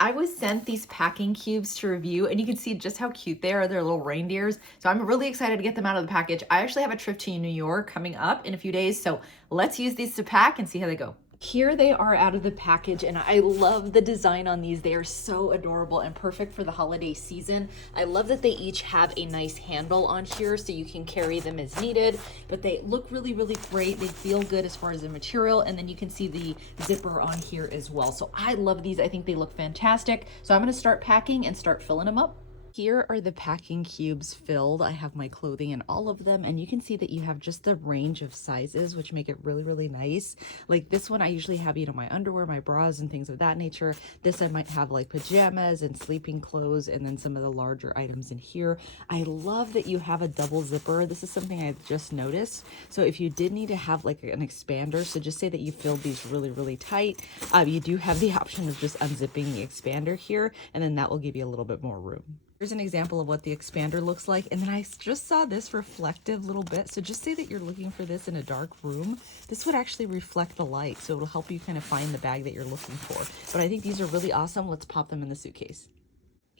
I was sent these packing cubes to review, and you can see just how cute they are. They're little reindeers. So I'm really excited to get them out of the package. I actually have a trip to New York coming up in a few days, so let's use these to pack and see how they go. Here they are out of the package, and I love the design on these. They are so adorable and perfect for the holiday season. I love that they each have a nice handle on here so you can carry them as needed, but they look really, really great. They feel good as far as the material, and then you can see the zipper on here as well. So I love these. I think they look fantastic. So I'm gonna start packing and start filling them up. Here are the packing cubes filled. I have my clothing in all of them, and you can see that you have just the range of sizes, which make it really, really nice. Like this one, I usually have, you know, my underwear, my bras, and things of that nature. This I might have like pajamas and sleeping clothes, and then some of the larger items in here. I love that you have a double zipper. This is something I just noticed. So if you did need to have like an expander, so just say that you filled these really, really tight, you do have the option of just unzipping the expander here, and then that will give you a little bit more room. Here's an example of what the expander looks like. And then I just saw this reflective little bit. So just say that you're looking for this in a dark room. This would actually reflect the light. So it'll help you kind of find the bag that you're looking for. But I think these are really awesome. Let's pop them in the suitcase.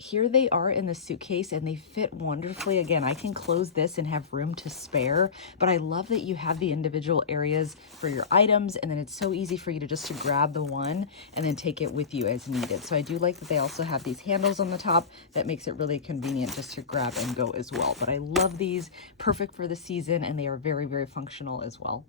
Here they are in the suitcase, and they fit wonderfully. Again, I can close this and have room to spare, but I love that you have the individual areas for your items, and then it's so easy for you to just grab the one and then take it with you as needed. So I do like that they also have these handles on the top that makes it really convenient just to grab and go as well. But I love these, perfect for the season, and they are very, very functional as well.